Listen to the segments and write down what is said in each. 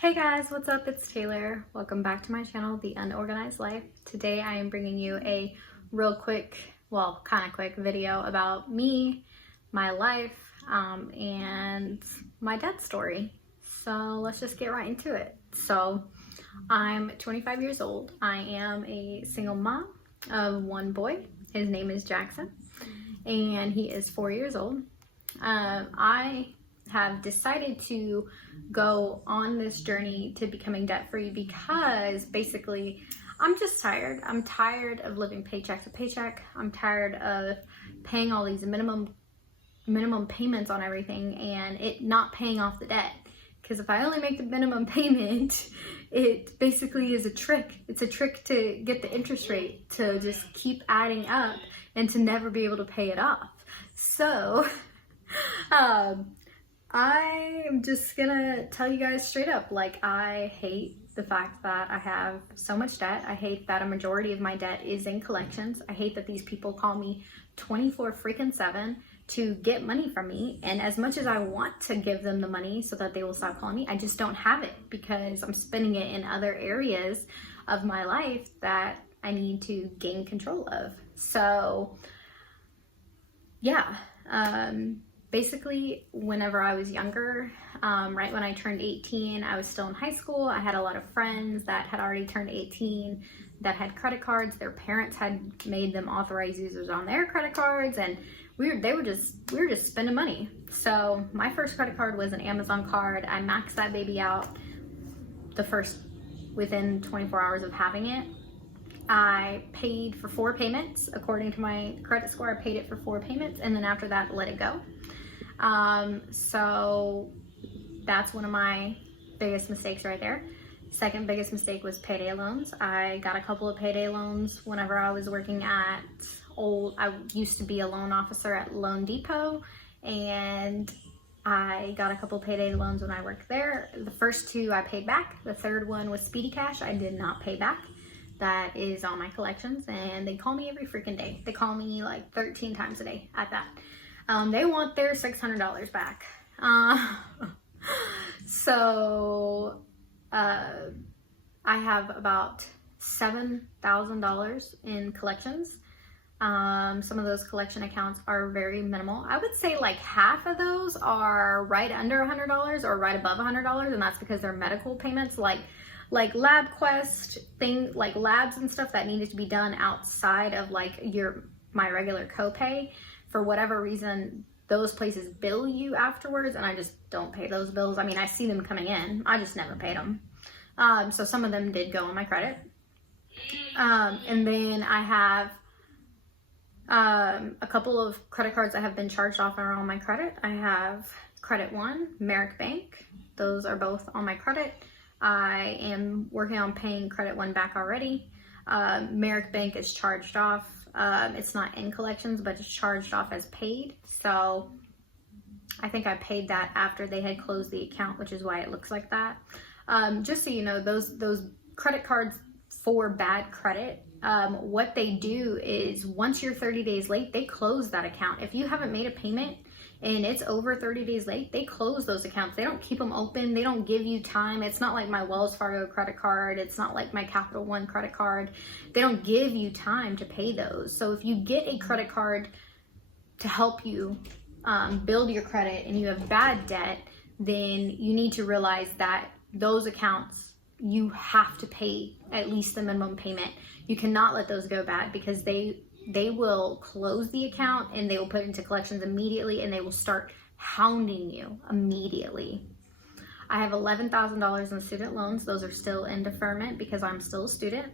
Hey guys, what's up? It's Taylor. Welcome back to my channel, The Unorganized Life. Today I am bringing you a real quick, well, kind of quick video about me, my life, and my debt story. So let's just get right into it. So I'm 25 years old. I am a single mom of one boy. His name is Jackson, and he is 4 years old. I have decided to go on this journey to becoming debt-free because basically I'm just tired. I'm tired of living paycheck to paycheck. I'm tired of paying all these minimum payments on everything and it not paying off the debt. Because if I only make the minimum payment, it basically is a trick. It's a trick to get the interest rate to just keep adding up and to never be able to pay it off. So I am just gonna tell you guys straight up, like, I hate the fact that I have so much debt. I hate that a majority of my debt is in collections. I hate that these people call me 24/7 to get money from me. And as much as I want to give them the money so that they will stop calling me, I just don't have it because I'm spending it in other areas of my life that I need to gain control of. So yeah, basically, whenever I was younger, right when I turned 18, I was still in high school. I had a lot of friends that had already turned 18 that had credit cards. Their parents had made them authorized users on their credit cards, and we were just spending money. So my first credit card was an Amazon card. I maxed that baby out within 24 hours of having it. I paid for 4 payments. According to my credit score, I paid it for 4 payments, and then after that, let it go. So that's one of my biggest mistakes right there. Second biggest mistake was payday loans. I got a couple of payday loans whenever I was working at I used to be a loan officer at Loan Depot, and I got a couple of payday loans when I worked there. The first 2 I paid back. The third one was Speedy Cash. I did not pay back. That is on my collections, and they call me every freaking day. They call me like 13 times a day at that. They want their $600 back. So I have about $7,000 in collections. Some of those collection accounts are very minimal. I would say like half of those are right under $100 or right above $100, and that's because they're medical payments, like LabQuest things, like labs and stuff that needed to be done outside of like my regular copay. For whatever reason, those places bill you afterwards, and I just don't pay those bills. I mean, I see them coming in, I just never paid them. So some of them did go on my credit. And then I have a couple of credit cards that have been charged off and are on my credit. I have Credit One, Merrick Bank. Those are both on my credit. I am working on paying Credit One back already. Merrick Bank is charged off. It's not in collections, but it's charged off as paid. So I think I paid that after they had closed the account, which is why it looks like that. Just so you know, those credit cards for bad credit, what they do is once you're 30 days late, they close that account. If you haven't made a payment and it's over 30 days late, they close those accounts. They don't keep them open. They don't give you time. It's not like my Wells Fargo credit card. It's not like my Capital One credit card. They don't give you time to pay those. So if you get a credit card to help you build your credit and you have bad debt, then you need to realize that those accounts, you have to pay at least the minimum payment. You cannot let those go bad because they will close the account and they will put it into collections immediately, and they will start hounding you immediately. I have $11,000 in student loans. Those are still in deferment because I'm still a student.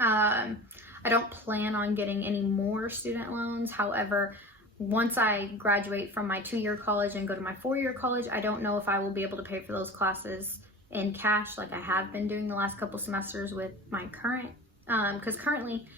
I don't plan on getting any more student loans. However, once I graduate from my 2-year college and go to my 4-year college, I don't know if I will be able to pay for those classes in cash like I have been doing the last couple semesters with my current, because currently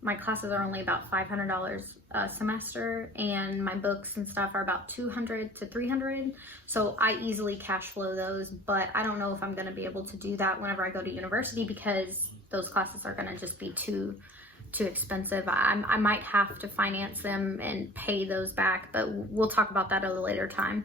my classes are only about $500 a semester, and my books and stuff are about $200 to $300. So I easily cash flow those, but I don't know if I'm going to be able to do that whenever I go to university because those classes are going to just be too expensive. I might have to finance them and pay those back, but we'll talk about that at a later time.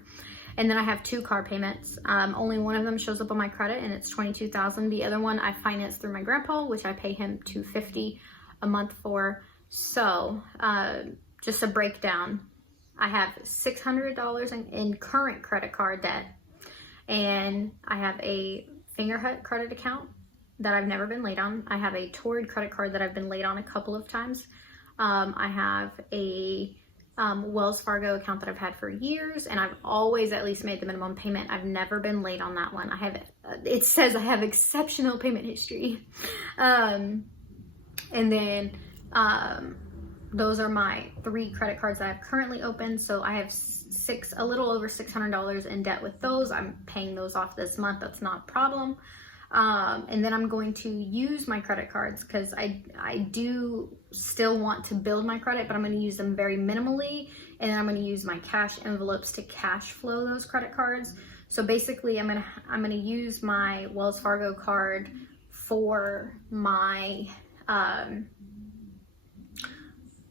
And then I have 2 car payments. Only one of them shows up on my credit, and it's $22,000. The other one I finance through my grandpa, which I pay him $250 a month for. So just a breakdown. I have $600 in current credit card debt, and I have a Fingerhut credit account that I've never been late on. I have a Torrid credit card that I've been late on a couple of times. I have a Wells Fargo account that I've had for years, and I've always at least made the minimum payment. I've never been late on that one. It says I have exceptional payment history. And then those are my 3 credit cards that I've currently opened. So I have a little over $600 in debt with those. I'm paying those off this month. That's not a problem. And then I'm going to use my credit cards because I do still want to build my credit, but I'm going to use them very minimally. And then I'm going to use my cash envelopes to cash flow those credit cards. So basically I'm going to use my Wells Fargo card for my, I'm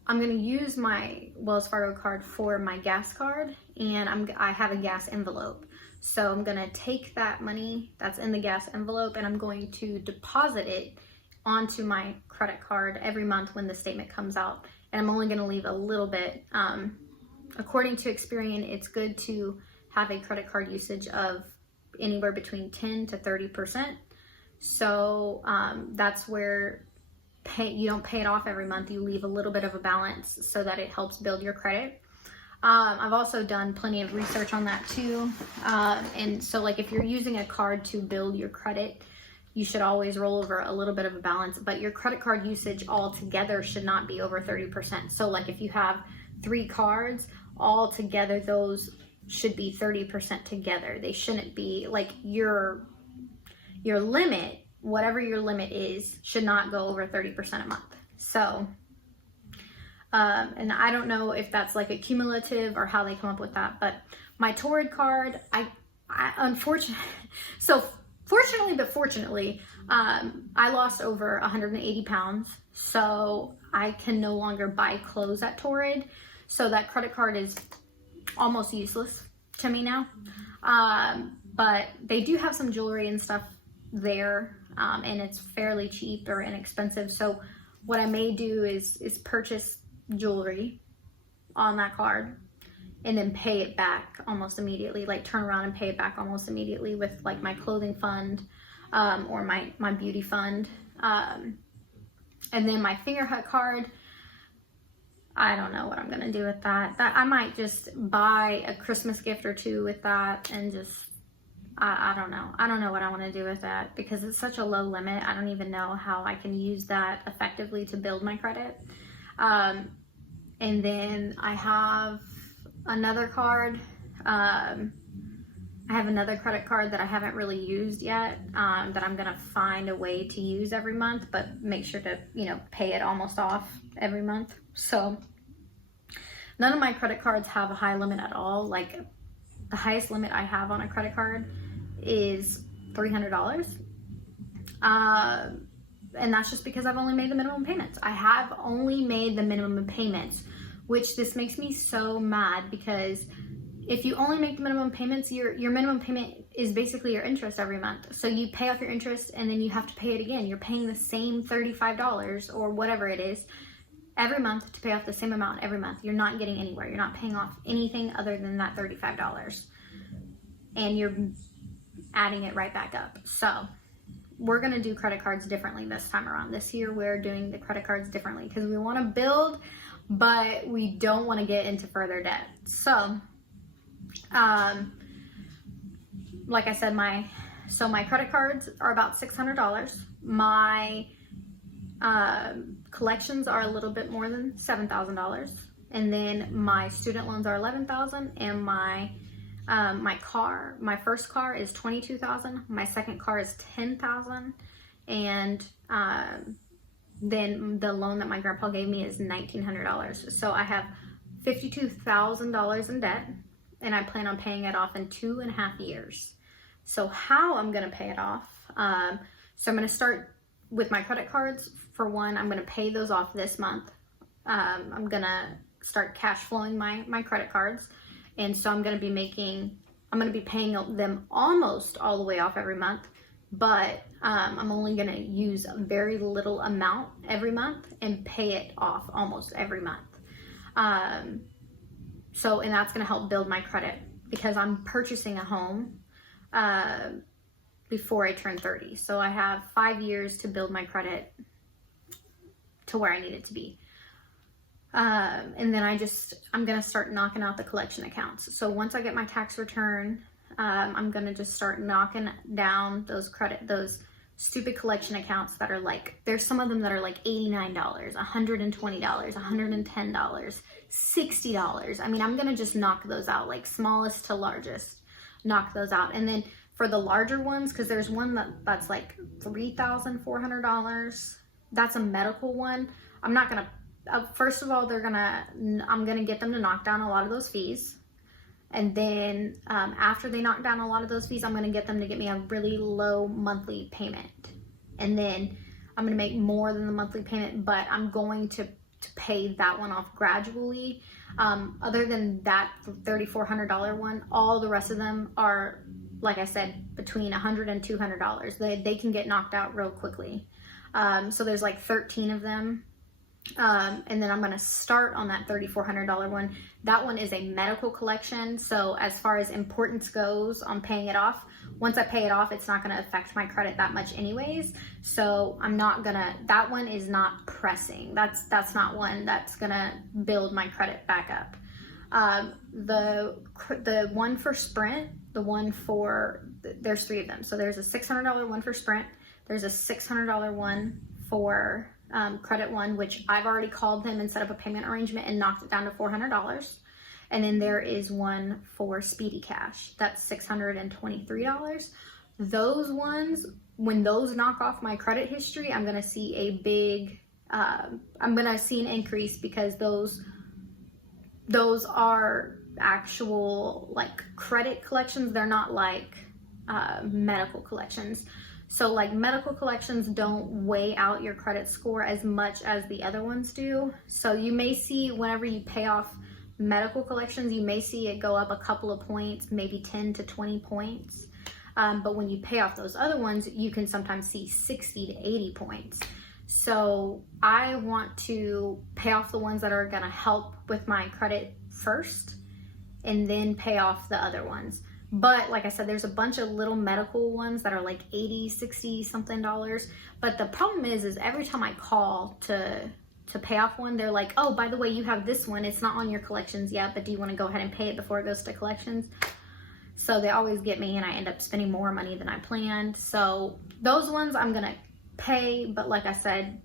going to use my Wells Fargo card for my gas card, and I have a gas envelope. So I'm going to take that money that's in the gas envelope, and I'm going to deposit it onto my credit card every month when the statement comes out. And I'm only going to leave a little bit. According to Experian, it's good to have a credit card usage of anywhere between 10 to 30%. So that's where you don't pay it off every month. You leave a little bit of a balance so that it helps build your credit. I've also done plenty of research on that too. And so like if you're using a card to build your credit, you should always roll over a little bit of a balance, but your credit card usage altogether should not be over 30%. So like if you have 3 cards, all together those should be 30% together. They shouldn't be like your limit, whatever your limit is, should not go over 30% a month. So and I don't know if that's like a cumulative or how they come up with that, but my Torrid card, fortunately, I lost over 180 pounds, so I can no longer buy clothes at Torrid. So that credit card is almost useless to me now. But they do have some jewelry and stuff there, and it's fairly cheap or inexpensive. So what I may do is purchase jewelry on that card and then pay it back almost immediately, like turn around and pay it back almost immediately with like my clothing fund or my beauty fund. And then my Fingerhut card, I don't know what I'm gonna do with that. I might just buy a Christmas gift or 2 with that, and just I don't know. I don't know what I want to do with that because it's such a low limit. I don't even know how I can use that effectively to build my credit. And then I have another card. I have another credit card that I haven't really used yet, that I'm gonna find a way to use every month, but make sure to, pay it almost off every month. So none of my credit cards have a high limit at all. Like the highest limit I have on a credit card is $300. And that's just because I've only made the minimum payments. I have only made the minimum payments, which this makes me so mad because if you only make the minimum payments, your minimum payment is basically your interest every month. So you pay off your interest and then you have to pay it again. You're paying the same $35 or whatever it is every month to pay off the same amount every month. You're not getting anywhere. You're not paying off anything other than that $35. And you're adding it right back up. So we're going to do credit cards differently this time around. This year we're doing the credit cards differently because we want to build, but we don't want to get into further debt. So like I said, my credit cards are about $600. My collections are a little bit more than $7,000, and then my student loans are $11,000, and my first car is $22,000. My second car is $10,000, and then the loan that my grandpa gave me is $1,900. So I have $52,000 in debt, and I plan on paying it off in 2.5 years. So how I'm gonna pay it off? So I'm gonna start with my credit cards. For one, I'm gonna pay those off this month. I'm gonna start cash flowing my credit cards. And so I'm going to be making I'm going to be paying them almost all the way off every month, but I'm only going to use a very little amount every month and pay it off almost every month. And that's going to help build my credit because I'm purchasing a home before I turn 30. So I have 5 years to build my credit to where I need it to be. And then I'm going to start knocking out the collection accounts. So once I get my tax return, I'm going to just start knocking down those stupid collection accounts that are like, there's some of them that are like $89, $120, $110, $60. I mean, I'm going to just knock those out, like smallest to largest, knock those out. And then for the larger ones, because there's one that's like $3,400. That's a medical one. I'm not going to, first of all, I'm going to get them to knock down a lot of those fees. And then after they knock down a lot of those fees, I'm going to get them to get me a really low monthly payment. And then I'm going to make more than the monthly payment, but I'm going to pay that one off gradually. Other than that $3,400 one, all the rest of them are, like I said, between $100 and $200. They can get knocked out real quickly. So there's like 13 of them. And then I'm going to start on that $3,400 one. That one is a medical collection. So as far as importance goes on paying it off, once I pay it off, it's not going to affect my credit that much anyways. So that one is not pressing. That's not one that's going to build my credit back up. The one for Sprint, there's 3 of them. So there's a $600 one for Sprint. There's a $600 one for Credit One, which I've already called them and set up a payment arrangement and knocked it down to $400. And then there is one for Speedy Cash. That's $623. Those ones, when those knock off my credit history, I'm going to see I'm going to see an increase because those are actual like credit collections. They're not like medical collections. So like medical collections don't weigh out your credit score as much as the other ones do. So you may see whenever you pay off medical collections, you may see it go up a couple of points, maybe 10 to 20 points. But when you pay off those other ones, you can sometimes see 60 to 80 points. So I want to pay off the ones that are going to help with my credit first and then pay off the other ones. But like I said, there's a bunch of little medical ones that are like 80, 60 something dollars. But the problem is every time I call to pay off one, they're like, oh, by the way, you have this one. It's not on your collections yet, but do you want to go ahead and pay it before it goes to collections? So they always get me and I end up spending more money than I planned. So those ones I'm going to pay. But like I said,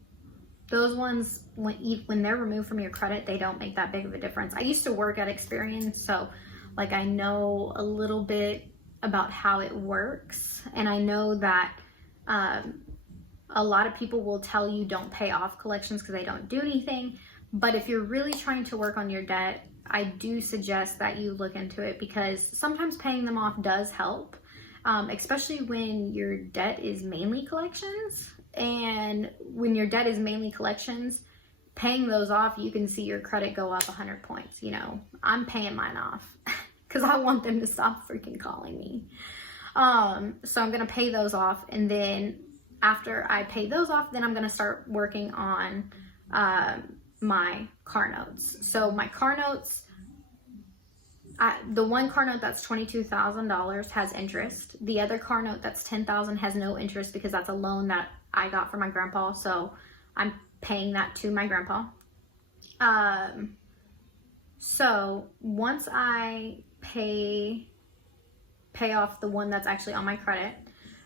those ones, when they're removed from your credit, they don't make that big of a difference. I used to work at Experian, so like I know a little bit about how it works. And I know that a lot of people will tell you don't pay off collections because they don't do anything. But if you're really trying to work on your debt, I do suggest that you look into it because sometimes paying them off does help, especially when your debt is mainly collections. And when your debt is mainly collections, paying those off, you can see your credit go up 100 points. You know, I'm paying mine off because I want them to stop freaking calling me. So I'm going to pay those off. And then after I pay those off, then I'm going to start working on my car notes. So my car notes, the one car note that's $22,000 has interest. The other car note that's $10,000 has no interest because that's a loan that I got from my grandpa. So I'm paying that to my grandpa. So once I pay off the one that's actually on my credit,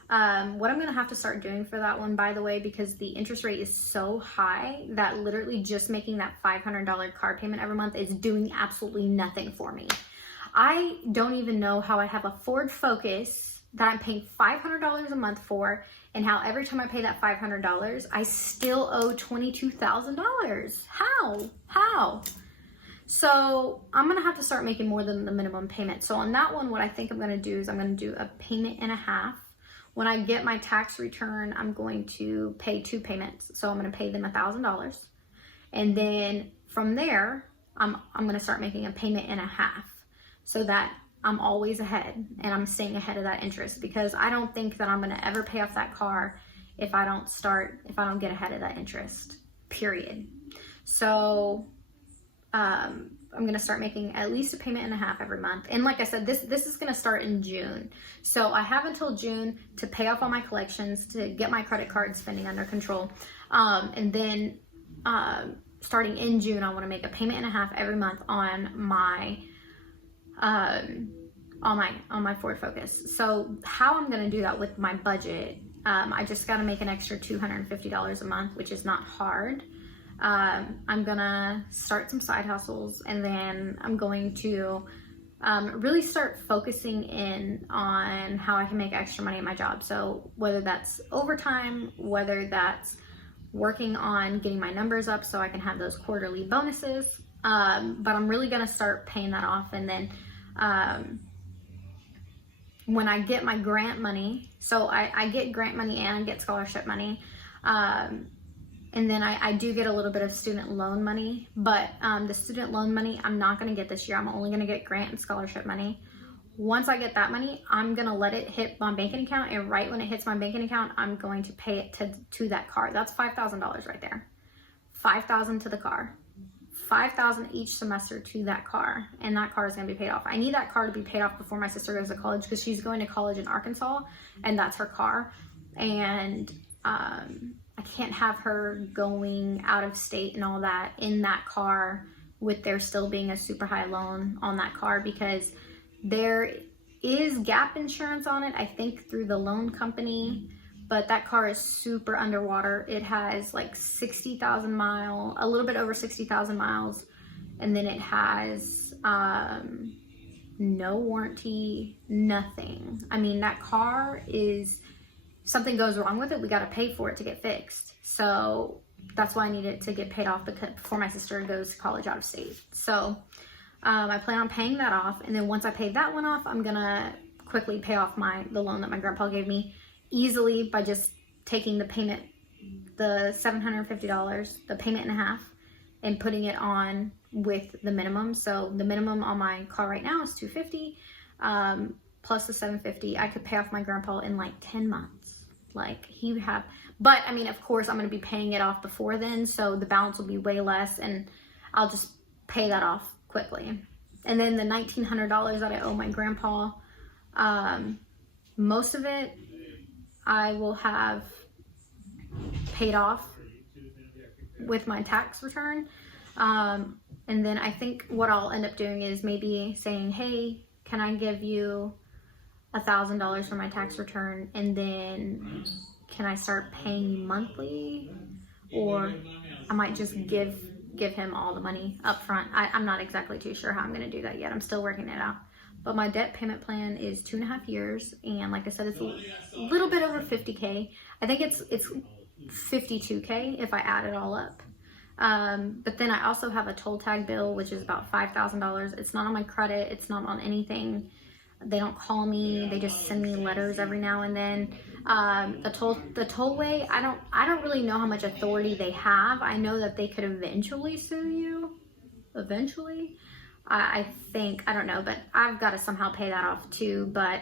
what I'm going to have to start doing for that one, by the way, because the interest rate is so high that literally just making that $500 car payment every month is doing absolutely nothing for me. I don't even know how I have a Ford Focus that I'm paying $500 a month for, and how every time I pay that $500, I still owe $22,000. How? So I'm going to have to start making more than the minimum payment. So on that one, what I think I'm going to do is I'm going to do a payment and a half. When I get my tax return, I'm going to pay 2 payments. So I'm going to pay them $1,000. And then from there, I'm going to start making a payment and a half so that I'm always ahead, and I'm staying ahead of that interest, because I don't think that I'm going to ever pay off that car if I don't get ahead of that interest, period. So I'm going to start making at least a payment and a half every month. And like I said, this is going to start in June. So I have until June to pay off all my collections, to get my credit card spending under control. And then starting in June, I want to make a payment and a half every month on my Ford Focus. So how I'm going to do that with my budget, I just got to make an extra $250 a month, which is not hard. I'm gonna start some side hustles, and then I'm going to really start focusing in on how I can make extra money at my job. So whether that's overtime, whether that's working on getting my numbers up so I can have those quarterly bonuses, but I'm really gonna start paying that off. And then when I get my grant money, so I get grant money and I get scholarship money, and then I do get a little bit of student loan money, but the student loan money I'm not going to get this year. I'm only going to get grant and scholarship money. Once I get that money, I'm going to let it hit my banking account, and right when it hits my banking account, I'm going to pay it to that car. That's $5,000 right there. $5,000 to the car. $5,000 each semester to that car, and that car is going to be paid off. I need that car to be paid off before my sister goes to college, because she's going to college in Arkansas, and that's her car. And I can't have her going out of state and all that in that car with there still being a super high loan on that car, because there is gap insurance on it, I think through the loan company, but that car is super underwater. It has like 60,000 miles, a little bit over 60,000 miles, and then it has no warranty, nothing. I mean, that car is, something goes wrong with it, we got to pay for it to get fixed. So that's why I need it to get paid off before my sister goes to college out of state. So I plan on paying that off, and then once I pay that one off, I'm gonna quickly pay off the loan that my grandpa gave me easily by just taking the payment, the $750, the payment and a half, and putting it on with the minimum. So the minimum on my car right now is $250, plus the $750. I could pay off my grandpa in like 10 months. Like he would have, but I mean, of course I'm going to be paying it off before then, so the balance will be way less, and I'll just pay that off quickly. And then the $1,900 that I owe my grandpa, most of it I will have paid off with my tax return. And then I think what I'll end up doing is maybe saying, hey, can I give you $1,000 for my tax return, and then can I start paying you monthly? Or I might just give him all the money up front. I'm not exactly too sure how I'm going to do that yet. I'm still working it out. But my debt payment plan is 2.5 years, and like I said, it's a little bit over 50K. I think it's 52K if I add it all up. But then I also have a toll tag bill, which is about $5,000. It's not on my credit. It's not on anything. They don't call me. They just send me letters every now and then. The tollway, I don't really know how much authority they have. I know that they could eventually sue you. Eventually. I think, I don't know, but I've got to somehow pay that off too. But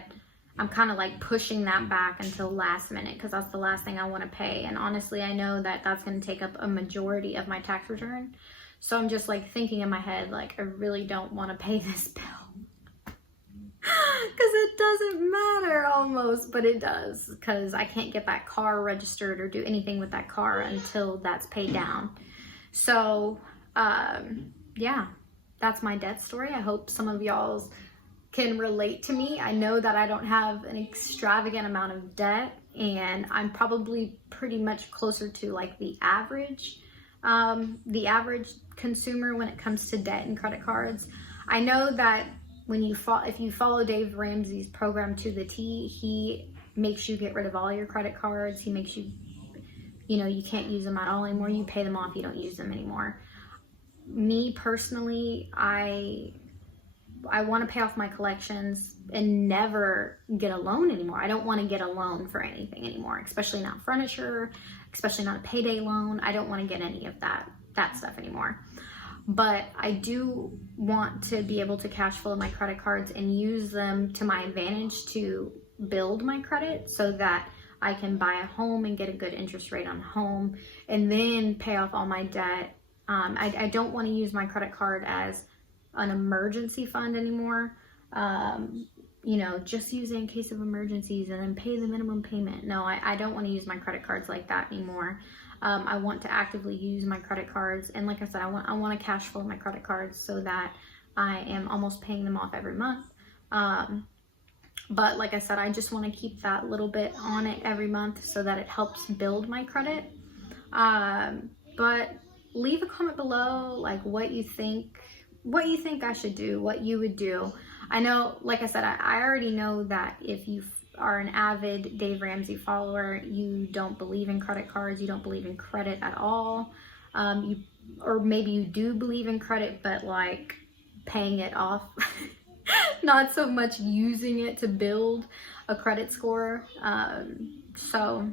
I'm kind of like pushing that back until last minute, because that's the last thing I want to pay. And honestly, I know that that's going to take up a majority of my tax return. So I'm just like thinking in my head, like, I really don't want to pay this bill. Because it doesn't matter almost, but it does, because I can't get that car registered or do anything with that car until that's paid down. So yeah, that's my debt story. I hope some of y'all can relate to me. I know that I don't have an extravagant amount of debt, and I'm probably pretty much closer to like the average consumer when it comes to debt and credit cards. I know that if you follow Dave Ramseys' program to the T, he makes you get rid of all your credit cards. He makes you, you can't use them at all anymore. You pay them off, you don't use them anymore. Me personally, I want to pay off my collections and never get a loan anymore. I don't want to get a loan for anything anymore, especially not furniture, especially not a payday loan. I don't want to get any of that stuff anymore. but I do want to be able to cash flow my credit cards and use them to my advantage to build my credit so that I can buy a home and get a good interest rate on a home and then pay off all my debt. I don't want to use my credit card as an emergency fund anymore. You know, just use it in case of emergencies and then pay the minimum payment. No, I don't want to use my credit cards like that anymore. I want to actively use my credit cards, and like I said, I want to cash flow my credit cards so that I am almost paying them off every month. But like I said, I just want to keep that little bit on it every month so that it helps build my credit. But leave a comment below, like what you think I should do, what you would do. I know, like I said, I already know that if you are an avid Dave Ramsey follower, you don't believe in credit cards, you don't believe in credit at all. Or maybe you do believe in credit, but like paying it off, not so much using it to build a credit score. So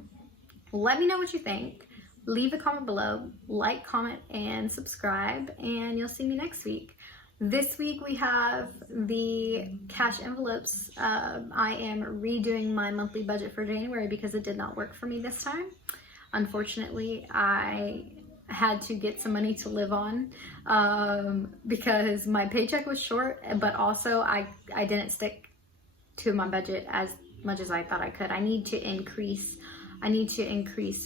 let me know what you think. Leave a comment below, like, comment, and subscribe, and you'll see me next week. This week we have the cash envelopes. I am redoing my monthly budget for January because it did not work for me this time. Unfortunately, I had to get some money to live on because my paycheck was short, but also I didn't stick to my budget as much as I thought I could. I need to increase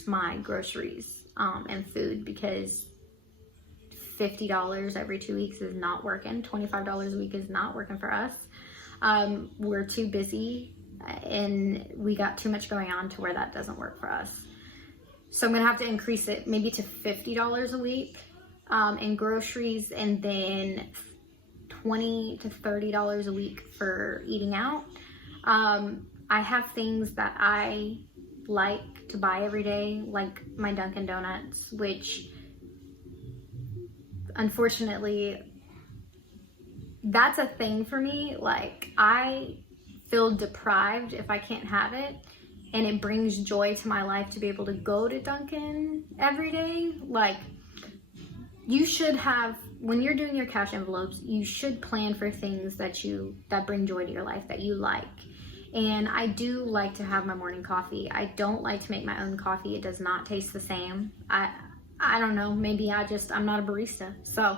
my groceries and food because $50 every 2 weeks is not working. $25 a week is not working for us. We're too busy and we got too much going on to where that doesn't work for us. So I'm gonna have to increase it maybe to $50 a week in groceries, and then $20 to $30 a week for eating out. I have things that I like to buy every day, like my Dunkin' Donuts, which unfortunately that's a thing for me. Like, I feel deprived if I can't have it, and it brings joy to my life to be able to go to Dunkin' every day. Like, you should have, when you're doing your cash envelopes, you should plan for things that bring joy to your life, that you like. And I do like to have my morning coffee. I don't like to make my own coffee. It does not taste the same. I don't know, maybe I'm not a barista. So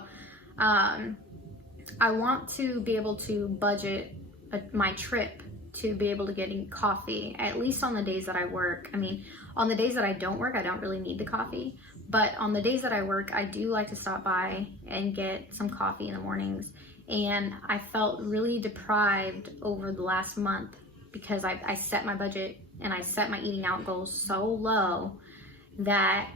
I want to be able to budget my trip to be able to get coffee, at least on the days that I work. I mean, on the days that I don't work, I don't really need the coffee. But on the days that I work, I do like to stop by and get some coffee in the mornings. And I felt really deprived over the last month because I set my budget and I set my eating out goals so low that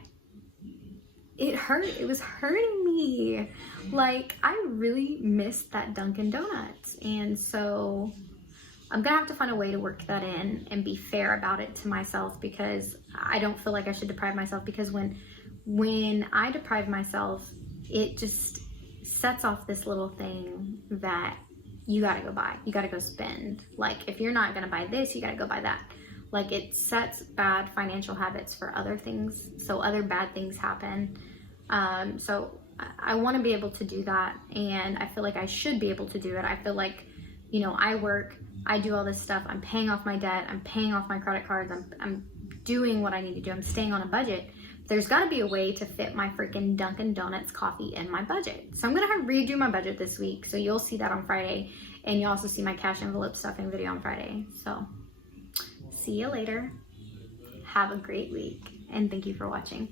it hurt. It was hurting me. Like, I really missed that Dunkin' Donuts. And so I'm gonna have to find a way to work that in and be fair about it to myself, because I don't feel like I should deprive myself, because when I deprive myself, it just sets off this little thing that you gotta go buy, you gotta go spend. Like, if you're not gonna buy this, you gotta go buy that. Like, it sets bad financial habits for other things, so other bad things happen. So I want to be able to do that, and I feel like I should be able to do it. I feel like, you know, I work, I do all this stuff, I'm paying off my debt, I'm paying off my credit cards, I'm doing what I need to do, I'm staying on a budget. There's got to be a way to fit my freaking Dunkin' Donuts coffee in my budget. So I'm going to redo my budget this week, so you'll see that on Friday, and you'll also see my cash envelope stuffing video on Friday. So see you later. Have a great week, and thank you for watching.